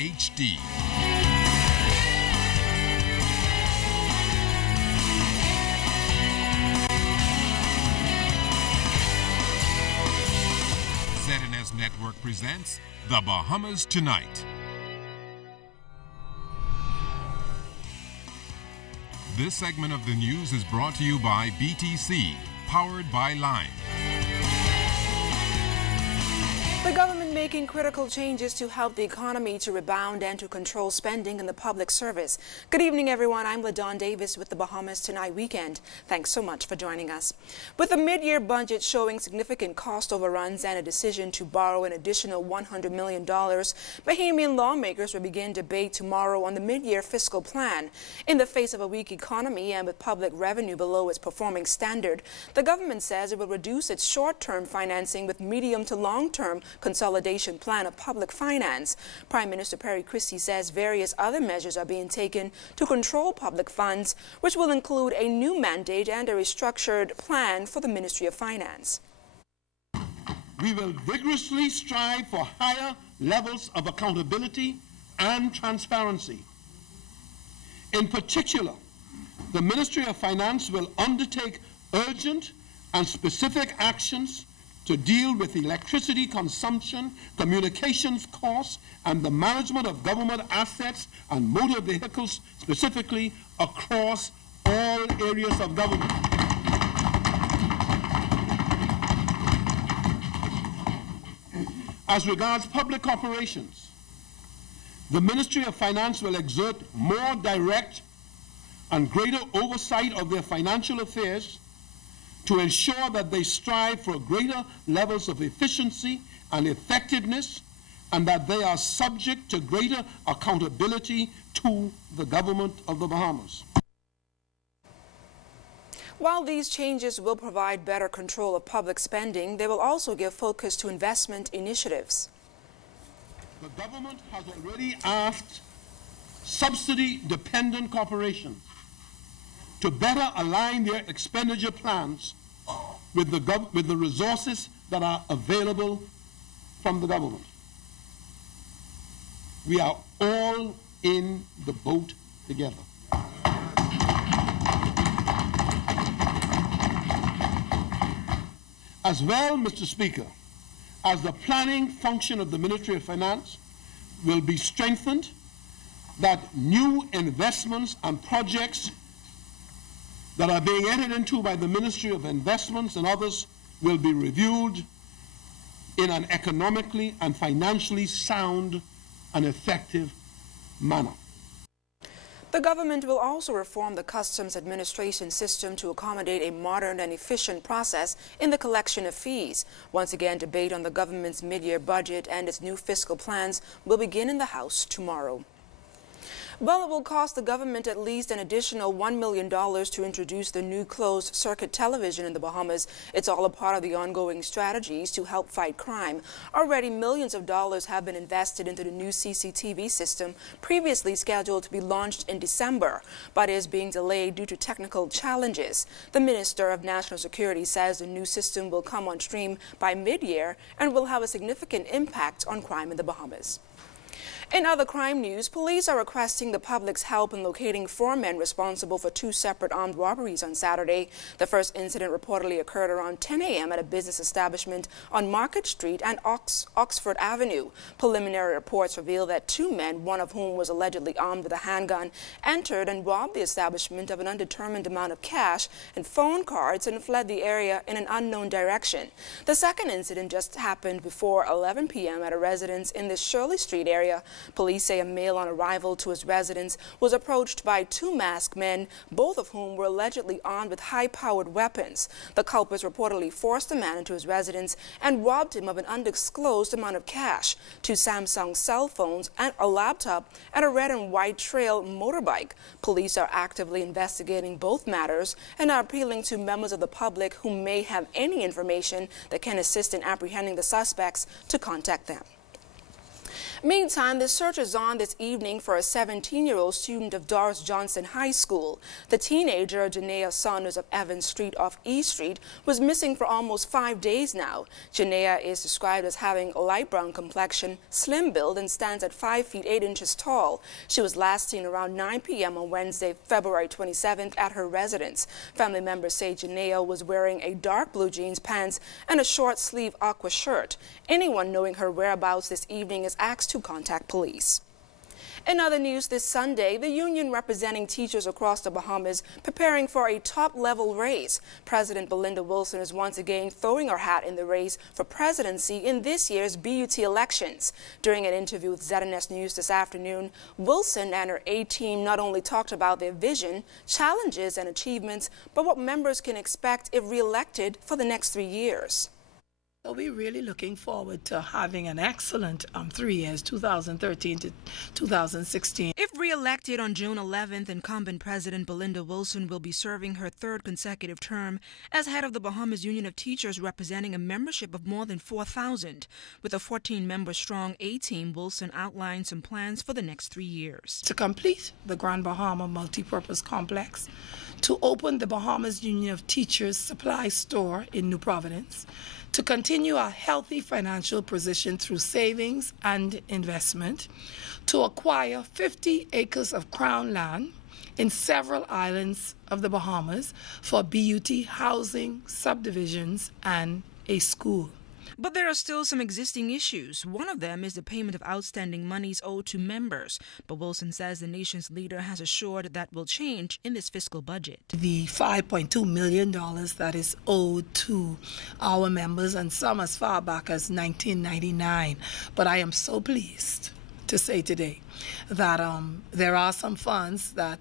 HD. ZNS Network presents The Bahamas Tonight. This segment of the news is brought to you by BTC, powered by Lime. The government making critical changes to help the economy to rebound and to control spending in the public service. Good evening, everyone. I'm LaDawn Davis with the Bahamas Tonight Weekend. Thanks so much for joining us. With the mid-year budget showing significant cost overruns and a decision to borrow an additional $100 million, Bahamian lawmakers will begin debate tomorrow on the mid-year fiscal plan. In the face of a weak economy and with public revenue below its performing standard, the government says it will reduce its short-term financing with medium to long-term consolidation plan of public finance. Prime Minister Perry Christie says various other measures are being taken to control public funds, which will include a new mandate and a restructured plan for the Ministry of Finance. We will vigorously strive for higher levels of accountability and transparency. In particular, the Ministry of Finance will undertake urgent and specific actions to deal with electricity consumption, communications costs, and the management of government assets and motor vehicles, specifically across all areas of government. As regards public operations, the Ministry of Finance will exert more direct and greater oversight of their financial affairs to ensure that they strive for greater levels of efficiency and effectiveness, and that they are subject to greater accountability to the government of the Bahamas. While these changes will provide better control of public spending, they will also give focus to investment initiatives. The government has already asked subsidy-dependent corporations to better align their expenditure plans with the resources that are available from the government. We are all in the boat together. As well, Mr. Speaker, as the planning function of the Ministry of Finance will be strengthened, that new investments and projects that are being entered into by the Ministry of Investments and others will be reviewed in an economically and financially sound and effective manner. The government will also reform the customs administration system to accommodate a modern and efficient process in the collection of fees. Once again, debate on the government's mid-year budget and its new fiscal plans will begin in the House tomorrow. Well, it will cost the government at least an additional $1 million to introduce the new closed-circuit television in the Bahamas. It's all a part of the ongoing strategies to help fight crime. Already, millions of dollars have been invested into the new CCTV system, previously scheduled to be launched in December, but is being delayed due to technical challenges. The Minister of National Security says the new system will come on stream by mid-year and will have a significant impact on crime in the Bahamas. In other crime news, police are requesting the public's help in locating 4 men responsible for 2 separate armed robberies on Saturday. The first incident reportedly occurred around 10 a.m. at a business establishment on Market Street and Oxford Avenue. Preliminary reports reveal that 2 men, one of whom was allegedly armed with a handgun, entered and robbed the establishment of an undetermined amount of cash and phone cards and fled the area in an unknown direction. The second incident just happened before 11 p.m. at a residence in the Shirley Street area. Police say a male on arrival to his residence was approached by 2 masked men, both of whom were allegedly armed with high-powered weapons. The culprits reportedly forced the man into his residence and robbed him of an undisclosed amount of cash, 2 Samsung cell phones, and a laptop, and a red and white trail motorbike. Police are actively investigating both matters and are appealing to members of the public who may have any information that can assist in apprehending the suspects to contact them. Meantime, the search is on this evening for a 17-year-old student of Doris Johnson High School. The teenager, Janea Saunders of Evans Street off E Street, was missing for almost 5 days now. Janea is described as having a light brown complexion, slim build, and stands at 5 feet 8 inches tall. She was last seen around 9 p.m. on Wednesday, February 27th at her residence. Family members say Janea was wearing a dark blue jeans pants and a short-sleeve aqua shirt. Anyone knowing her whereabouts this evening is asked to contact police. In other news this Sunday, the union representing teachers across the Bahamas preparing for a top-level race. President Belinda Wilson is once again throwing her hat in the race for presidency in this year's BUT elections. During an interview with ZNS News this afternoon, Wilson and her A-team not only talked about their vision, challenges, and achievements, but what members can expect if re-elected for the next 3 years. So we're really looking forward to having an excellent 3 years, 2013 to 2016. If re-elected on June 11th, incumbent President Belinda Wilson will be serving her third consecutive term as head of the Bahamas Union of Teachers, representing a membership of more than 4,000. With a 14-member strong A-team, Wilson outlined some plans for the next 3 years. To complete the Grand Bahama Multipurpose Complex, to open the Bahamas Union of Teachers supply store in New Providence, to continue a healthy financial position through savings and investment, to acquire 50 acres of Crown land in several islands of the Bahamas for BUT housing, subdivisions, and a school. But there are still some existing issues. One of them is the payment of outstanding monies owed to members. But Wilson says the nation's leader has assured that will change in this fiscal budget. The $5.2 million that is owed to our members, and some as far back as 1999. But I am so pleased to say today that there are some funds that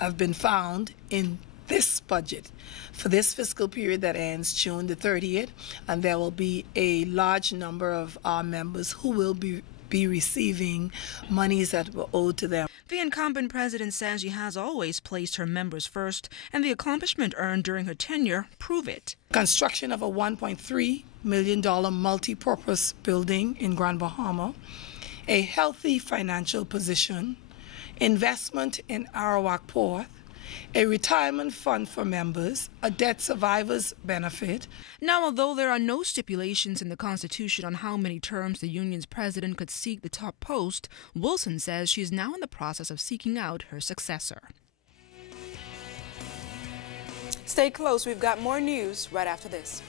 have been found in this budget for this fiscal period that ends June the 30th, and there will be a large number of our members who will be receiving monies that were owed to them. The incumbent president says she has always placed her members first, and the accomplishment earned during her tenure prove it. Construction of a $1.3 million multi-purpose building in Grand Bahama, a healthy financial position, investment in Arawak Port, a retirement fund for members, a debt survivors benefit. Now, although there are no stipulations in the Constitution on how many terms the union's president could seek the top post, Wilson says she is now in the process of seeking out her successor. Stay close. We've got more news right after this.